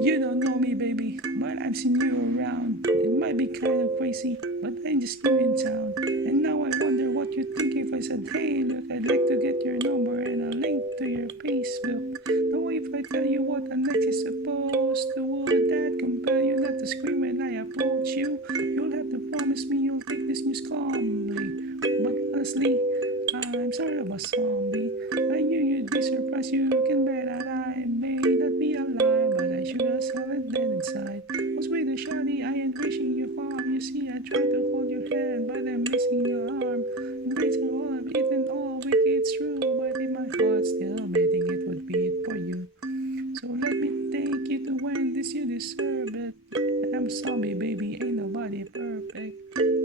You don't know me, baby, but I've seen you around. It might be kind of crazy, but I just knew in town. And now I wonder what you'd think if I said, hey, look, I'd like to get your number and a link to your Facebook. Now, if I tell you what I'm next is supposed to, would that compel you not to scream when I approach you? You'll have to promise me you'll take this news calmly. But honestly, I'm sort of a zombie. I knew you'd be surprised. You can bet that I may not be alive, but I sure as hell am dead inside. Was with a shawty, I ain't wishing you harm. You see, I tried to hold your hand, but I'm missing your arm. Embrace all I've eaten, all week it's true, but in my heart still betting it would be it for you. So let me take you to when this you deserve it. I'm a zombie, baby, ain't nobody perfect.